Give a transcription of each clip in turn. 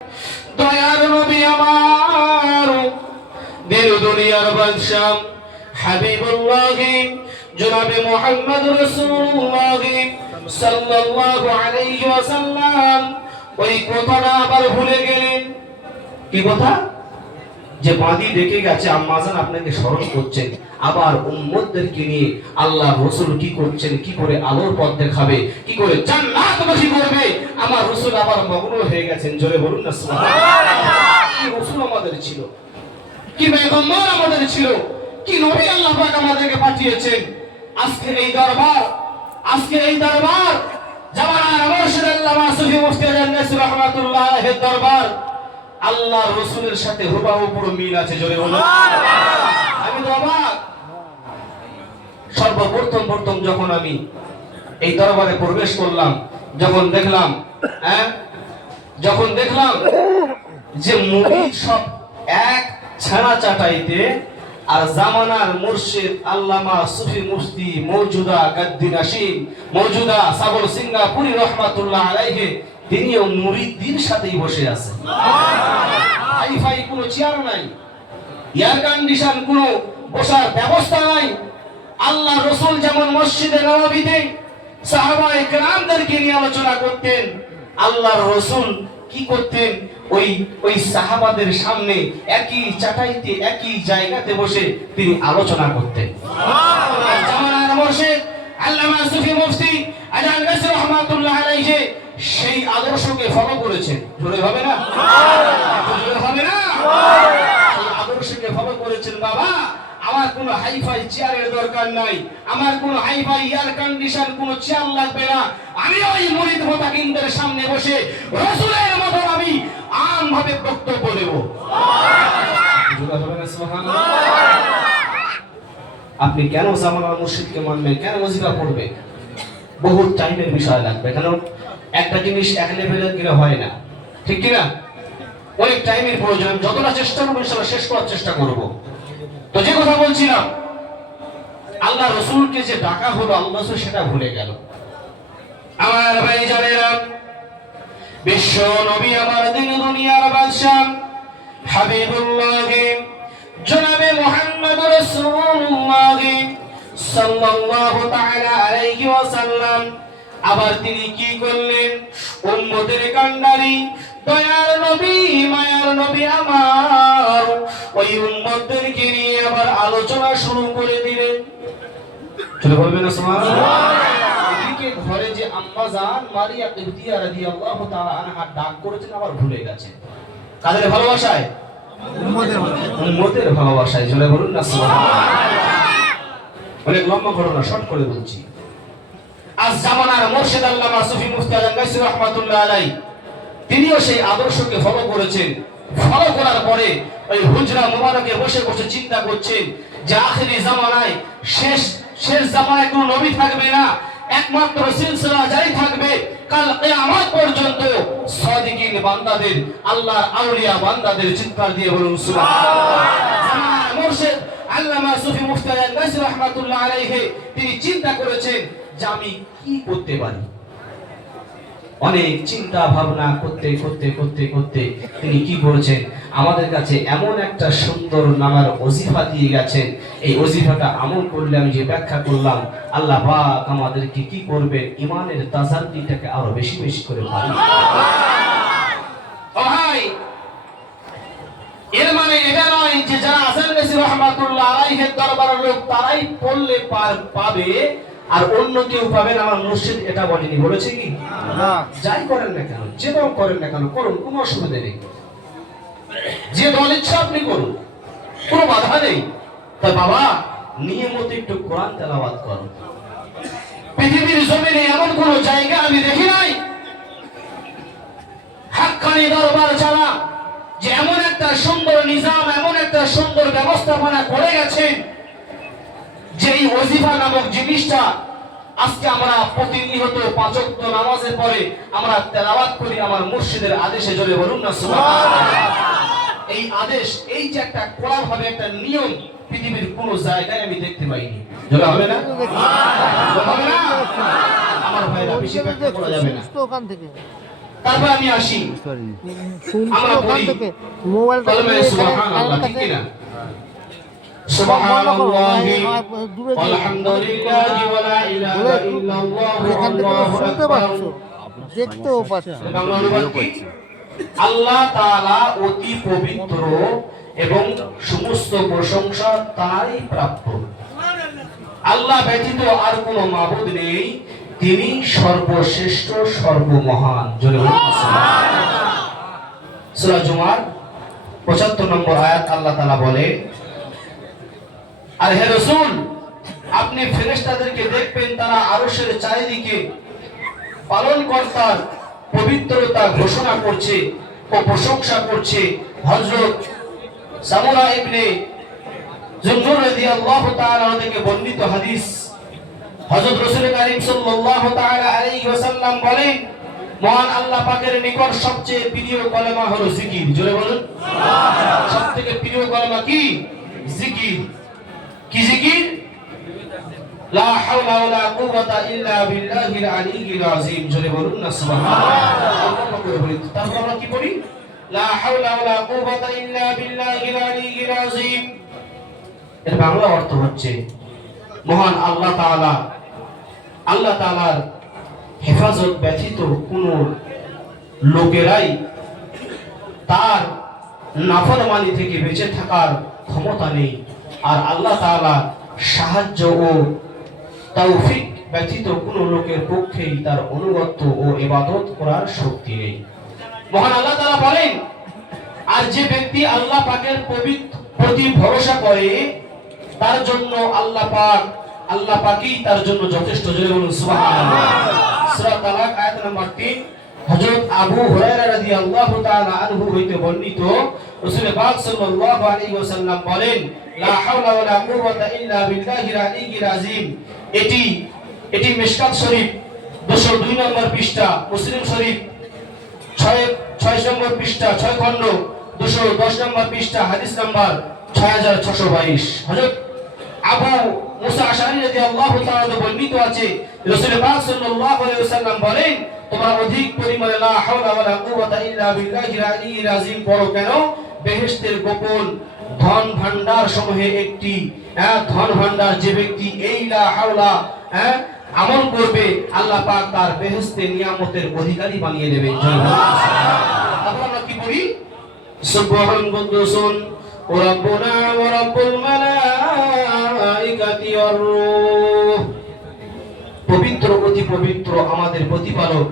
দয়ার নবী আমার দিল দুনিয়ার বাদশা হাবিবুল্লাহ জনাবে মুহাম্মদ রাসূলুল্লাহ সাল্লাল্লাহু আলাইহি ওয়াসাল্লাম ওই কথাটা আবার ভুলে গেলেন। কি কথা? যে বাঁধি ডেকে গেছে আম্মাজান আপনাকে স্মরণ করছেন, আবার উম্মতদেরকে নিয়ে আল্লাহ রাসূল কি করছেন, কি করে আলোর পথ দেখাবে, কি করে জান্নাতবাসী করবে, আমার রাসূল আবার মগ্ন হয়ে গেছেন। জোরে বলুন না সুবহানাল্লাহ। কি রাসূল আমাদের ছিল, কি পয়গম্বর আমাদের ছিল, কি নবী আল্লাহ পাক আমাদেরকে পাঠিয়েছেন। আজকে এই দরবার জামানার মুর্শিদ আল্লামা সুফি মুফতি আজম রাহমাতুল্লাহ আলাইহির দরবার আল্লাহ রাসূলের সাথে হুবহু পুরো মিল আছে। জোরে বলুন সুবহানাল্লাহ। আমি তো অবাক, সর্বপ্রথম যখন আমি এই দরবারে প্রবেশ করলাম, যখন দেখলাম যে মুরিদ সব এক ছানা চাটাইতে, আর জামানার মুর্শিদ আল্লামা সুফি মুফতি মওজুদা গাদ্দি নাসিম মওজুদা সাবর সিঙ্গাপুরি রহমাতুল্লাহ আলাইহি তিনিও মুরিদদের সাথেই বসে আছেন। হাইফাই কোনো চেয়ার নাই, এয়ার কন্ডিশন কোনো বসার ব্যবস্থা নাই। আল্লাহ রাসূল যেমন মসজিদে নববীতে সাহাবায়ে কেরামদেরকে নিয়ে আলোচনা করতেন, আল্লাহ রাসূল কি করতেন? ওই সাহাবাদের সামনে একই চাটাইতে একই জায়গাতে বসে তিনি আলোচনা করতেন। সুবহানাল্লাহ। জামানার মুর্শিদ আল্লামা সুফি মুফতি আজম রাহমাতুল্লাহ আলাইহি সেই আদর্শকে ফলো করেছেন। জোরে হবে না? জোরে হবে না? সেই আদর্শকে ফলো করেছেন। বাবা, আমার কোনো হাইফাই চেয়ারের দরকার নাই, আমার কোনো হাইফাই এয়ার কন্ডিশন কোনো চেয়ার লাগবে না। আমি ওই মুরিদ মুতাকিনদের সামনে বসে রাসূলের মতো আমি আমভাবে বক্তব্য দেব। সুবহানাল্লাহ। আপনি কেন জামানার মুর্শিদকে মানবেন, কেন ওজিফা পড়বেন? বহুত টাইমের বিষয় লাগবে, কেন একটা জিনিস এক লেভেলে গেলে হয় না, ঠিক কি না? অনেক টাইমের প্রয়োজন। যতটা চেষ্টা করবো ইনশাআল্লাহ শেষ করার চেষ্টা করব। তো যে কথা বলছিলাম, আল্লাহ রাসূলকে যে ডাকা হলো, আল্লাহ সেটা ভুলে গেল। আমার ভাই জানেরা, বিশ্ব নবী আমার দিন দুনিয়ার বাদশা হাবিবুল্লাহ জনাবে মুহাম্মদ রাসূলুল্লাহ সাল্লাল্লাহু তাআলা আলাইহি ওয়াসাল্লাম আবার তিনি কি করলেন? উম্মতের কান্ডারি দয়ার নবী মায়ার নবী আমার ওই উম্মতদেরকে নিয়ে আবার আলোচনা শুরু করে দিলেন। চলে বলবেন না সুবহানাল্লাহ। এদিকে ঘরে যে আম্মা জান মারিয়া কিবতিয়া রাদিয়াল্লাহু তাআলা আনহা ডাক করেছেন, আবার ভুলে গেছেন। কাদের ভালোবাসায়? উম্মতের ভালোবাসায়। চলে বলুন না সুবহানাল্লাহ। অনেক লম্বা ঘটনা, শর্ট করে বলছি। আজ জামানার মুর্শিদ আল্লামা সুফি মুফতি আজম রাহমাতুল্লাহ আলাইহি তিনিও সেই আদর্শকে ফলো করেছেন। ফলো করার পরে ওই হুজরা মুবারকে বসে বসে চিন্তা করছেন যে আখিরি জামানায় শেষ জামানায় কোনো নবী থাকবে না, একমাত্র সিলসিলা জারি থাকবে কাল কিয়ামত পর্যন্ত। সাদিকিন বান্দাদের, আল্লাহর আউলিয়া বান্দাদের চিৎকার দিয়ে বলুন সুবহানাল্লাহ। জামানার মুর্শিদ আল্লামা সুফি মুফতি আজম রাহমাতুল্লাহ আলাইহি তিনি চিন্তা করেছেন যে আমি কি করতে পারি। অনেক চিন্তা ভাবনা করতে তিনি কি করেছেন? আমাদের কাছে এমন একটা সুন্দর নামার ওজিফা দিয়ে গেছেন, এই ওজিফাটা আমল করলে আমি যে ব্যাখ্যা করলাম, আল্লাহ পাক আমাদেরকে কি করবেন? ঈমানের তাজাদ্দুদটাকে আরো বেশি বেশি করে বাড়িয়ে ও ভাই, এর মানে এটা নয় যে যারা আজম রাহমাতুল্লাহ আলাইহির দরবারের লোক তারাই পড়লে পাবে আর অন্য কেউ পাবেন। আমার মুর্শিদ এটা বলেনি, বলেছে কি? না। যাই করেন না কেন, যেটাও করেন না কেন করুন, কোনো অসুবিধা নেই। যে দল ইচ্ছা আপনি করুন, কোনো বাধা নেই। তাই বাবা, নিয়মিত একটু কোরআন তেলাওয়াত করুন। পৃথিবীর জমিনে এমন কোন জায়গা আমি দেখি নাই হাক্কানি দরবার ছাড়া যে এমন একটা সুন্দর নিজাম, এমন একটা সুন্দর ব্যবস্থাপনা করে গেছেন যে এই ওজিফা নামক জিনিসটা আজকে আমরা প্রতিনিয়ত পাঁচ ওয়াক্ত নামাজের পরে আমরা তেলাওয়াত করি আমার মুর্শিদের আদেশে। জোরে বলুন না সুবহানাল্লাহ। এই আদেশ, এই যে একটা কোরআন ভাবে একটা নিয়ম, পৃথিবীর কোন জায়গায় আমি দেখতে পাইনি। জোরে হবে না? হবে না? আমার ভাইরা বেশি ব্যাখ্যা করা যাবে না। তারপর আমি আসি, আমরা পড়ি কলমে সুবহানাল্লাহ, ঠিক কি না? সুবহানাল্লাহি আলহামদুলিল্লাহি ওয়া লা ইলাহা ইল্লাল্লাহু আল্লাহু আকবার। দেখতেও পাচ্ছি, আল্লাহ তাআলা অতি পবিত্র এবং সমস্ত প্রশংসা তারই প্রাপ্য। আল্লাহ ব্যতীত আর কোনো মাবুদ নেই, তিনি সর্বশ্রেষ্ঠ সর্বমহান। জোরে বলুন সুবহানাল্লাহ। সূরা জুমার 75 নম্বর আয়াত আল্লাহ তাআলা বলে, আর হে রাসূল, আপনি ফেরেশতাদেরকে দেখবেন তারা আরশের চারিদিকে পালনকর্তার পবিত্রতা ঘোষণা করছে ও প্রশংসা করছে। হযরত সামুরা ইবনে জুনজুর রাদিয়াল্লাহু তাআলা থেকে বর্ণিত হাদিস, হযরত রাসূল কারীম সাল্লাল্লাহু তাআলা আলাইহি ওয়াসাল্লাম বলেন, মহান আল্লাহ পাকের নিকট সবচেয়ে প্রিয় কলেমা হলো জিকির। জোরে বলুন সুবহানাল্লাহ। সবথেকে প্রিয় কলেমা কি? জিকির। কি জিকির? লা হাওলা ওয়ালা কুওয়াতা ইল্লা বিল্লাহিল আলিয়্যিল আযীম। জোরে বলুন না সুবহানাল্লাহ। তারপর আমরা কি পড়ি? লা হাওলা ওয়ালা কুওয়াতা ইল্লা বিল্লাহিল আলিয়্যিল আযীম। এর বাংলা অর্থ হচ্ছে, মহান আল্লাহ তাআলার হেফাজত ব্যতীত কোন লোকেরাই তার নাফরমানি থেকে বেঁচে থাকার ক্ষমতা নেই, আর আল্লাহ তাআলা সাহায্য ও তৌফিক ব্যতীত কোন লোকের পক্ষেই তার অনুগত্য ও ইবাদত করার শক্তি নেই। মহান আল্লাহ তাআলা বলেন, আর যে ব্যক্তি আল্লাহ পাকের প্রতি ভরসা করে তার জন্য আল্লাহ পাকই তার জন্য যথেষ্ট। জোরে বলুন সুবহানাল্লাহ। সূরা তালাক আয়াত নাম্বার 3, হযরত আবু হুরায়রা রাদিয়াল্লাহু তাআলা আনহু হইতে বর্ণিত, রাসূল পাক সাল্লাল্লাহু আলাইহি ওয়াসাল্লাম বলেন, লা হাওলা ওয়ালা কুওয়াতা ইল্লা বিল্লাহিল আলিয়্যিল আযীম। এটি মিশকাত শরীফ 202 নম্বর পৃষ্ঠা, মুসলিম শরীফ 6 নম্বর পৃষ্ঠা 6 খণ্ড 210 নম্বর পৃষ্ঠা, হাদিস নাম্বার 6622। হযরত আবু মুসা আশআরী রাদিয়াল্লাহু তাআলা বর্ণিত আছে, রাসূল পাক সাল্লাল্লাহু আলাইহি ওয়াসাল্লাম বলেন, তোমরা অধিক পরিমাণে লা হাওলা ওয়ালা কুওয়াতা ইল্লা বিল্লাহিল আলিয়্যিল আযীম পড়ো কেন? বেহেশতের গোপন ধন ভান্ডার সমূহে একটি ধন ভান্ডার, যে ব্যক্তি এই লা হাওলা আমল করবে, আল্লাহ পাক তার বেহেশতে নিয়ামতের অধিকারী বানিয়ে দেবেন। তারপর আমরা কি পড়ি? সুবহান কুদ্দুসুন রাব্বুনা ওয়া রাব্বুল মালাইকাতি ওয়ার রূহ। পবিত্র অতি পবিত্র আমাদের প্রতিপালক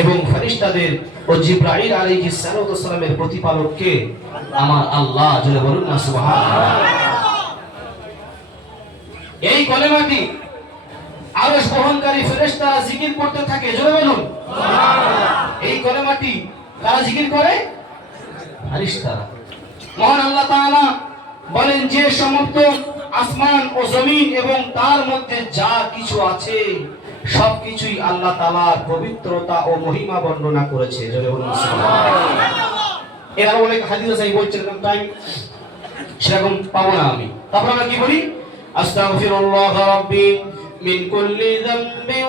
এবং ফেরেশতাদের ও জিবরাইল আলাইহিস সালামের প্রতিপালক কে? আমার আল্লাহ। জোরে বলুন না সুবহানাল্লাহ। এই কলেমাটি আরশ বহনকারী ফেরেশতারা জিকির করতে থাকে। জোরে বলুন সুবহানাল্লাহ। এই কলেমাটি কারা জিকির করে? ফেরেশতারা। মহান আল্লাহ তাআলা বলেন, যে সমস্ত আসমান ও জমিন এবং তার মধ্যে যা কিছু আছে সবকিছুই আল্লাহ তাআলার পবিত্রতা ও মহিমা বর্ণনা করেছে। জোরে বলুন সুবহানাল্লাহ। এর অনেক হাদিস আছে, বলছিলাম টাইম সেরকম পাবো না আমি। তারপর আমরা কি বলি? আস্তাগফিরুল্লাহ রাব্বি মিন কুল্লি যামবিন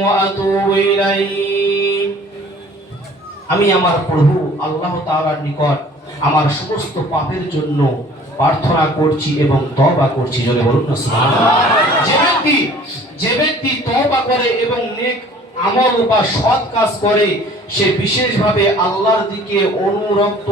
ওয়া আতুবু ইলাইহি। আমি আমার প্রভু আল্লাহ তাআলার নিকট আমার সমস্ত পাপের জন্য প্রার্থনা করছি এবং তওবা করছি। জোরে বলুন না সুবহানাল্লাহ। যে ব্যক্তি তওবা করে এবং নেক আমল বা সৎ কাজ করে, সে বিশেষভাবে আল্লাহর দিকে অনুরক্ত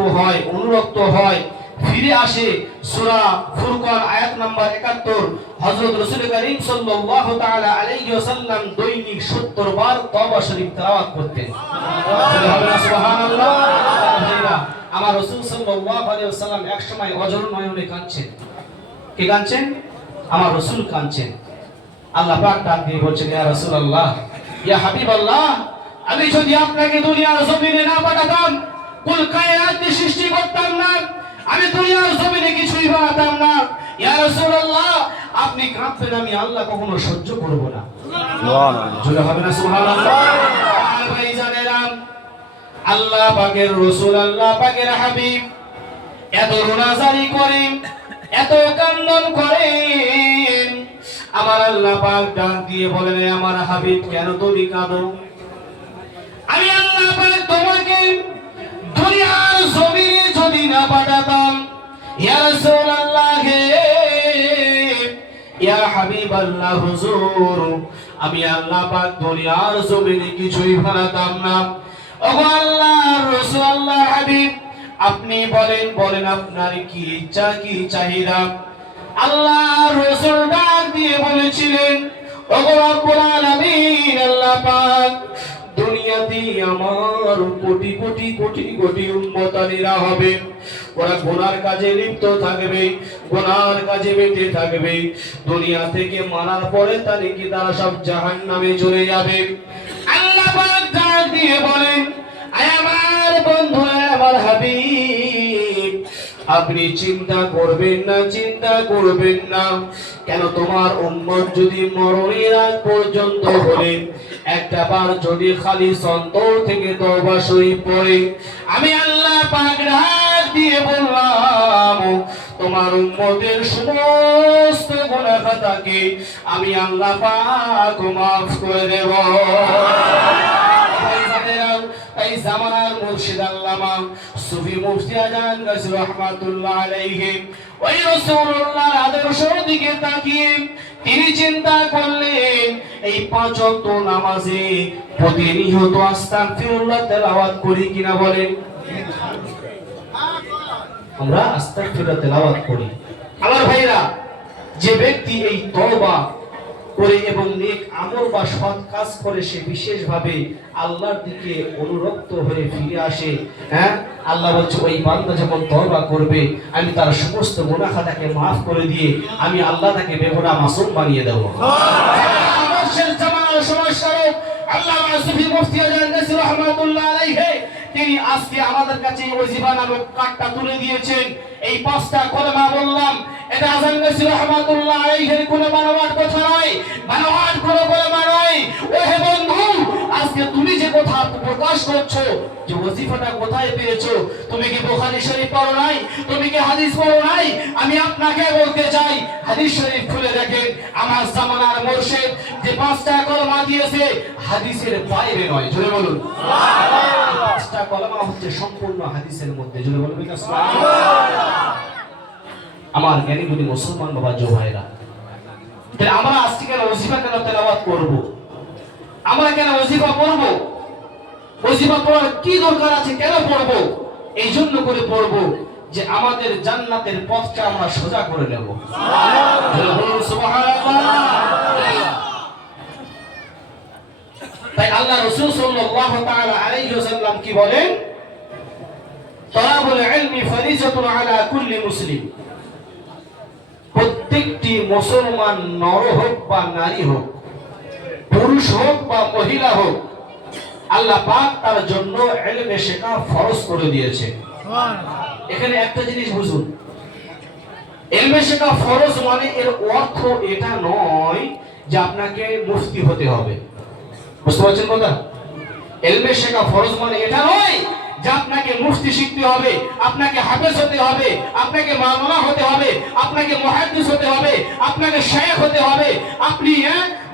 হয়, ফিরে আসে। সূরা ফুরকান আয়াত নাম্বার 71, হযরত রাসূল কারীম সাল্লাল্লাহু তাআলা আলাইহি ওয়াসাল্লাম দৈনিক 70 বার তওবা শরীফ তেলাওয়াত করতেন। সুবহানাল্লাহ। আমার রাসূল সাল্লাল্লাহু আলাইহি ওয়াসাল্লাম এক সময় অঝর নয়নে কাঁদছেন। কে কাঁদছেন? আমার রাসূল কাঁদছেন। আল্লাহ পাক ডাক দিয়ে বলছেন, ইয়া রাসূলুল্লাহ, ইয়া হাবিবাল্লাহ, আমি যদি আপনাকে দুনিয়ার জমিনে না পাঠাতাম, কুল কায়নাত সৃষ্টি করতাম না, আমি দুনিয়ার জমিনে কিছুই বানাতাম না। ইয়া রাসূলুল্লাহ, আপনি কাঁদবেন, আমি আল্লাহ কখনো সহ্য করব না। সুবহানাল্লাহ। জোরে হবে না সুবহানাল্লাহ। ভাইজানেরা, আল্লাহ পাকের রাসূল, আল্লাহ পাকের হাবিব এত রোনাজারি করেন, এত কান্নান করেন, আমার আল্লাহ পাক ডাক দিয়ে বলেন, আমার হাবিব কেন তুমি কাঁদো? আমি আল্লাহ পাক তোমাকে দুনিয়ার জমিনে যদি না পাঠাতাম, ইয়া রাসূলুল্লাহ হে, ইয়া হাবিবাল্লাহ হুজুর, আমি আল্লাহ পাক দুনিয়ার জমিনে কিছুই বানাতাম না। ওগো আল্লাহর রাসূল, আল্লাহর হাবিব, আপনি বলেন আপনার কি ইচ্ছা, কি চাহিদা? আল্লাহর রাসূল ডাক দিয়ে বলেছিলেন, ওগো রব্বুল আলামিন, আল্লাহ পাক দুনিয়াতে আমার কোটি কোটি কোটি কোটি উম্মতানিরা হবে, ওরা গুনার কাজে লিপ্ত থাকবে, গুনার কাজে মেতে থাকবে। দুনিয়া থেকে মারার পরে তারা সব জাহান্নামে চলে যাবে। আল্লাহ পাক ডাক দিয়ে বলেন, আমার বন্ধু, আমার হাবিব, আপনি চিন্তা করবেন না, চিন্তা করবেন না। কেন তোমার উম্মত যদি মরণের আগ পর্যন্ত হলে একটা বার যদি খালি অন্তর থেকে তওবা শরীফ পড়ে, আমি আল্লাহ পাক ডাক দিয়ে বললাম, তোমার উম্মতের সমস্ত গুনাহ খাতাকে আমি আল্লাহ পাক মাফ করে দেব। এই জামানার মুর্শিদ আল্লামা সুফি মুফতি আজান গাজী রাহমাতুল্লাহ আলাইহি ওই রাসূলুল্লাহর আদর্শের দিকে তাকিয়ে তিনি চিন্তা করলেন, এই পাঁচ ওয়াক্ত নামাজে প্রতিনিয়ত আস্তাগফিরুল্লাহ তেলাওয়াত করি কিনা বলেন? আমরা আস্তাগফিরুল্লাহ তেলাওয়াত করি। আমার ভাইরা, যে ব্যক্তি এই তওবা করে এবং নেক আমল বা সৎ কাজ করে, সে বিশেষভাবে আল্লাহর দিকে অনুরক্ত হয়ে ফিরে আসে। হ্যাঁ, আল্লাহ বলছে ওই বান্দা যখন তওবা করবে, আমি তার সমস্ত গুনাহ খাতাকে maaf করে দিয়ে আমি আল্লাহ তাকে বেগুনাহ মাসুম বানিয়ে দেব। আদর্শের জামানার সংস্কারক আল্লামা সুফি মুফতি আজান গাজী রাহমাতুল্লাহ আলাইহি তিনি আজকে আমাদের কাছে ওয়াজিফা নামক কার্ডটা তুলে দিয়েছেন। এই পাঁচটা কলেমা বললাম, এটা আজান গাজী রাহমাতুল্লাহ আলাইহির কোনো বানোয়াট কথা নয়, বানোয়াট কোনো কলেমা নয়। ওহে বন্ধু, আজকে তুমি যে কথা প্রকাশ করছো, যে ওয়াজিফাটা কোথায় পেয়েছো? তুমি কি বুখারী শরীফ পড়ো নাই? তুমি কি হাদিস পড়ো নাই? আমি আপনাকে বলতে চাই, হাদিস শরীফ খুলে দেখেন। আমার জামানার মুর্শিদ যে পাঁচটা কলেমা দিয়েছে, হাদিসের বাইরে নয়। জোরে বলুন সুবহানাল্লাহ। পাঁচটা কলেমা হচ্ছে সম্পূর্ণ হাদিসের মধ্যে। জোরে বলুন সুবহানাল্লাহ। আমার জ্ঞানী গুণী মুসলমান বাবা জো ভাইরা, তাহলে আমরা আজকে কেন ওয়াজিফা কেন তেলাওয়াত করব? আমরা কেন ওয়াজিফা পড়ব? ওয়াজিফা পড়ার কি দরকার আছে? কেন পড়ব? এই জন্য করে পড়ব যে আমাদের জান্নাতের পথটা আমরা সোজা করে নেব। সুবহানাল্লাহ। তাই আল্লাহ রাসূল সাল্লাল্লাহু তাআলা আলাইহি ওয়াসাল্লাম কি বলেন? তালাবুল ইলমি ফরিজাতুন আলা কুল্লি মুসলিম। প্রত্যেকটি মুসলমান, নর হোক বা নারী হোক, পুরুষ হোক বা মহিলা হোক, আল্লাহ পাক তার জন্য ইলমে শেখা ফরজ করে দিয়েছে। এখানে একটা জিনিস বুঝুন, ইলমে শেখা ফরজ মানে এর অর্থ এটা নয় যে আপনাকে মুফতি হতে হবে। বুঝতে পারছেন কথা? ইলমে শেখা ফরজ মানে এটা নয় যে আপনাকে মুফতি শিখতে হবে, আপনাকে হাফেজ হতে হবে, আপনাকে মাওলানা হতে হবে, আপনাকে মুহাদ্দিস হতে হবে, আপনাকে শায়েখ হতে হবে, আপনি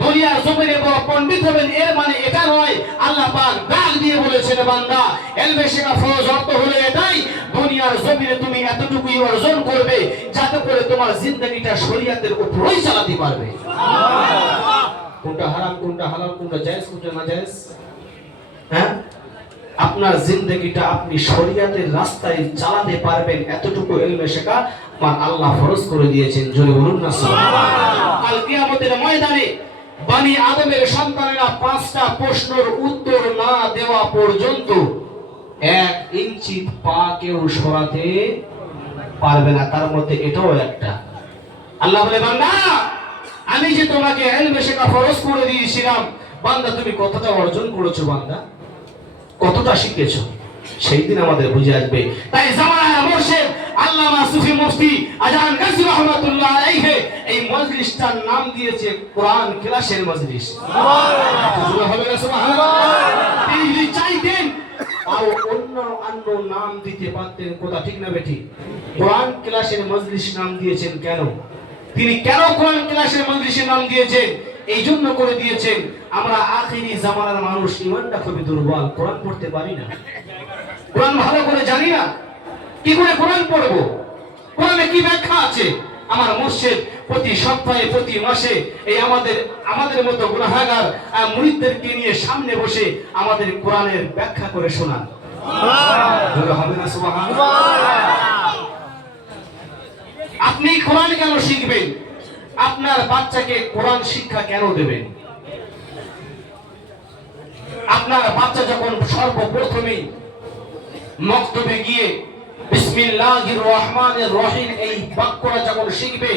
দুনিয়ার জমিনে বড় পণ্ডিত হবেন, এর মানে এটা নয়। আল্লাহ পাক ডাক দিয়ে বলেছেন, বান্দা, ইলমে শেখা ফরজ অর্থ হলো এটাই, দুনিয়ার জমিনে তুমি এতটুকুই অর্জন করবে যাতে করে তোমার জিন্দেগিটা শরীয়তের উপরেই চালাতে পারবে। সুবহানাল্লাহ। কোনটা হারাম, কোনটা হালাল, কোনটা জায়েজ, কোনটা নাজায়েজ, হ্যাঁ, আপনার জিন্দেগিটা আপনি শরীয়তের রাস্তায় চালাতে পারবেন, এতটুকু ইলমে শেখা আমার আল্লাহ ফরজ করে দিয়েছেন। জোরে বলুন না সুবহানাল্লাহ। কাল কিয়ামতের ময়দানে বনি আদমের সন্তানেরা পাঁচটা প্রশ্নের উত্তর না দেওয়া পর্যন্ত 1 ইঞ্চি পা কেউ সরাতে পারবে না। তার মধ্যে এটাও একটা। আল্লাহ বলে, বান্দা, আমি যে তোমাকে ইলমে শেখা ফরজ করে দিয়েছিলাম, বান্দা তুমি কতটা অর্জন করেছো? বান্দা কতটা শিখেছো? সেই দিন আমাদের বুঝে আসবে। তাই জামানার মুর্শিদ আল্লামা সুফি মুফতি আজান গাজী রাহমাতুল্লাহ আলাইহি এই মজলিসটার নাম দিয়েছে কোরআন ক্লাসের মজলিস। সুবহানাল্লাহ। তিনি যদি চাইতেন আর অন্য নাম দিতে পারতেন, কথা ঠিক না বেঠিক? কোরআন ক্লাসের মজলিস নাম দিয়েছেন কেন? তিনি কেন কোরআন ক্লাসের মজলিসের নাম দিয়েছেন? এই জন্য করে দিয়েছেন আমরা আখিরি জামানার মানুষ ইমানটা খুবই দুর্বল, কোরআন পড়তে পারি না, কোরআন ভালো করে জানি না, কি করে কোরআন পড়বো, কোরআনে কি ব্যাখ্যা আছে। আমার মুর্শিদ প্রতি সপ্তাহে প্রতি মাসে এই আমাদের মতো গুনাহগার মুরিদদেরকে নিয়ে সামনে বসে আমাদের কোরআনের ব্যাখ্যা করে শোনান। হবে না সুবহানাল্লাহ? আপনি কোরআন কেন শিখবেন? আপনার বাচ্চাকে কোরআন শিক্ষা কেন দেবেন? আপনার বাচ্চা যখন সর্বপ্রথমেই মক্তবে গিয়ে বিসমিল্লাহির রহমানির রহিম এই বাক্যটা যখন শিখবে,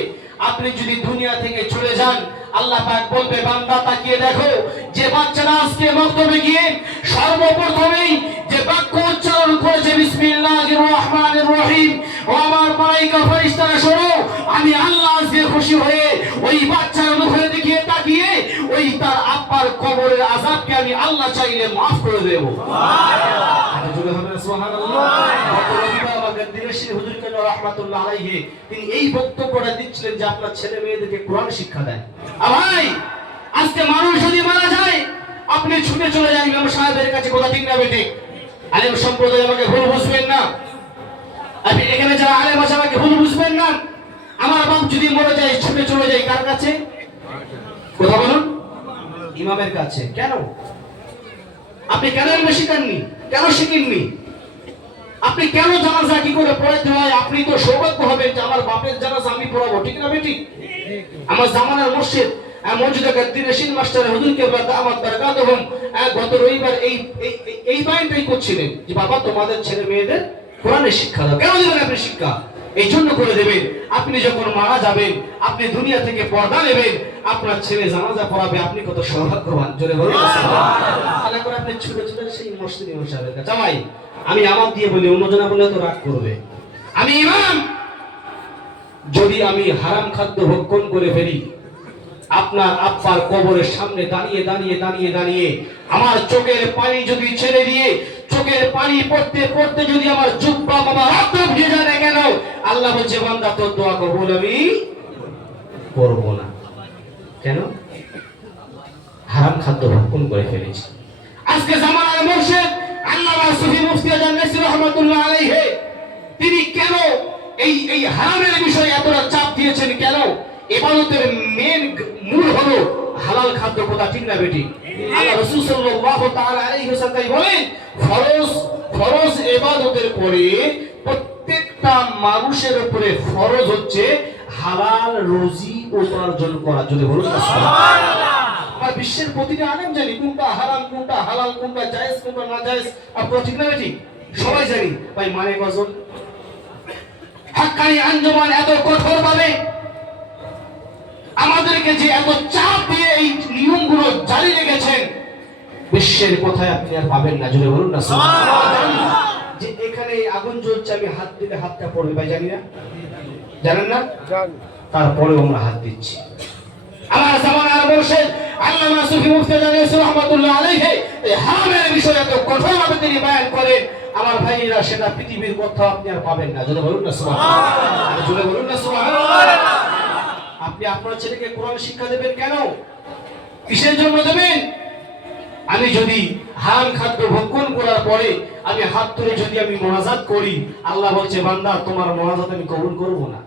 আপনি যদি দুনিয়া থেকে চলে যান, আল্লাহ পাক বলবে বান্দা তাকিয়ে দেখো, যে বাচ্চারা আজকে মক্তবে গিয়ে সর্বপ্রথমেই যে বাক্য উচ্চারণ করেছে বিসমিল্লাহির রহমানির রহিম, ও আমার মালায়েকা ফেরেশতারা শোনো, আমি আল্লাহ আজকে খুশি হয়ে ওই বাচ্চার মুখের দিকে তাকিয়ে ওই তার আব্বার কবরের আযাবকে আমি আল্লাহ চাইলে maaf করে দেব। তিনি এই বক্তব্যটা দিচ্ছিলেন যে আপনার ছেলে মেয়েদেরকে কোরআন শিক্ষা দেন। ভাই, আজকে মানুষ যদি মারা যায়, আপনি ছুটে চলে যান ইমাম সাহেবের কাছে, কথা ঠিক না বেটে? আলেম সম্প্রদায় আমাকে ভুল বুঝবেন না, আপনি এখানে যারা আলেম আছে আমাকে ভুল বুঝবেন না। আমার বাপ যদি মরে যায়, ছুটে চলে যায় কার কাছে? কথা বলুন, ইমামের কাছে। কেন? আপনি কেন শিখেননি? কেন শিখেননি? আপনি কেন জানাজা কি করে পড়াতে হয়? আপনি তো সৌভাগ্য হবেন যে আমার বাপের জানাজা আমি পড়াবো, ঠিক না বেটি? আমার জামানার মুর্শিদ মওজুদা গাদ্দির রশিদ মাস্টার হুজুর কেবলা দামাত বারাকাতুহুম গত রবিবার এই বাইনটাই করছিলেন যে বাবা তোমাদের ছেলে মেয়েদের কোরআনের শিক্ষা দাও। কেন দেবেন আপনি শিক্ষা? এই জন্য করে দেবেন, আপনি যখন মারা যাবেন, আপনি দুনিয়া থেকে পর্দা নেবেন, আপনার ছেলে জানাজা পড়াবে, আপনি কত সৌভাগ্যবান। জোরে বলুন সুবহানাল্লাহ। করে আপনি ছোট ছোট সেই মসজিদ ইমাম সাহেবের কাছে। জামাই, আমি আমার দিয়ে বলি, অন্যজনা বলে তো রাগ করবে। আমি ইমাম, যদি আমি হারাম খাদ্য ভক্ষণ করে ফেলি, আপনার আব্বার কবরের সামনে দাঁড়িয়ে দাঁড়িয়ে দাঁড়িয়ে দাঁড়িয়ে আমার চোখের পানি যদি ছেড়ে দিয়ে চোখের পানি পড়তে পড়তে যদি আমার জুব্বা বাবা রক্ত ভিজে যায় না কেন, আল্লাহ বলছে বান্দা তোর দোয়া কবুল আমি করব না। কেন? হারাম খাদ্য ভক্ষণ করে ফেলেছি। আজকে জামানার মুর্শিদ আল্লামা সুফি মুফতি আজম নাসির রহমাতুল্লাহ আলাইহি তিনি কেন এই হারামের বিষয়ে এতটা চাপ দিয়েছেন? কেন? ইবাদতের মেন মূল হলো হালাল খাদ্য, কথা ঠিক না বেটি? আল্লাহ রাসূল সাল্লাল্লাহু তাআলা আলাইহি ওয়াসাল্লাম বলেন, ফরজ ইবাদতের পরে প্রত্যেকটা মানুষের উপরে ফরজ হচ্ছে হালাল রুজি উপার্জন করা। যদি বলুন সুবহানাল্লাহ। আমরা বিশ্বের প্রতিটা আলেম জানি কোনটা হারাম, কোনটা হালাল, কোনটা জায়েজ, কোনটা নাজায়েজ, আপনারা ঠিক না বেটি? সবাই জানি। ভাই মানে গজল হাক্কানি আঞ্জুমান এত কঠোর ভাবে আমাদেরকে যে এত চাপ দিয়ে এই নিয়মগুলো জারি রেখেছেন, বিশ্বের কোথায় আপনি আর পাবেন না। জোরে বলুন না সুবহানাল্লাহ। যে এখানে আগুন জ্বলছে, আমি হাত দিলে হাতটা পড়বে, ভাই জানি না? জানেন না? তারপরেও আমরা হাত দিচ্ছি। আমার জামানার মুর্শিদ আল্লামা সুফি মুফতি নাসির রহমাতুল্লাহ আলাইহি এই হারামের বিষয়ে এত কঠোরভাবে তিনি বয়ান করেন, আমার ভাইরা, সেটা পৃথিবীর কোথাও আপনি আর পাবেন না। জোরে বলুন না সুবহানাল্লাহ। জোরে বলুন না সুবহানাল্লাহ। আপনি আপনার ছেলেকে কোরআন শিক্ষা দেবেন কেন? কিসের জন্য দেবেন? আমি যদি হারাম খাদ্য ভক্ষণ করার পরে আমি হাত তুলে যদি আমি মোনাজাত করি, আল্লাহ বলছে বান্দা তোমার মোনাজাত আমি কবুল করব না।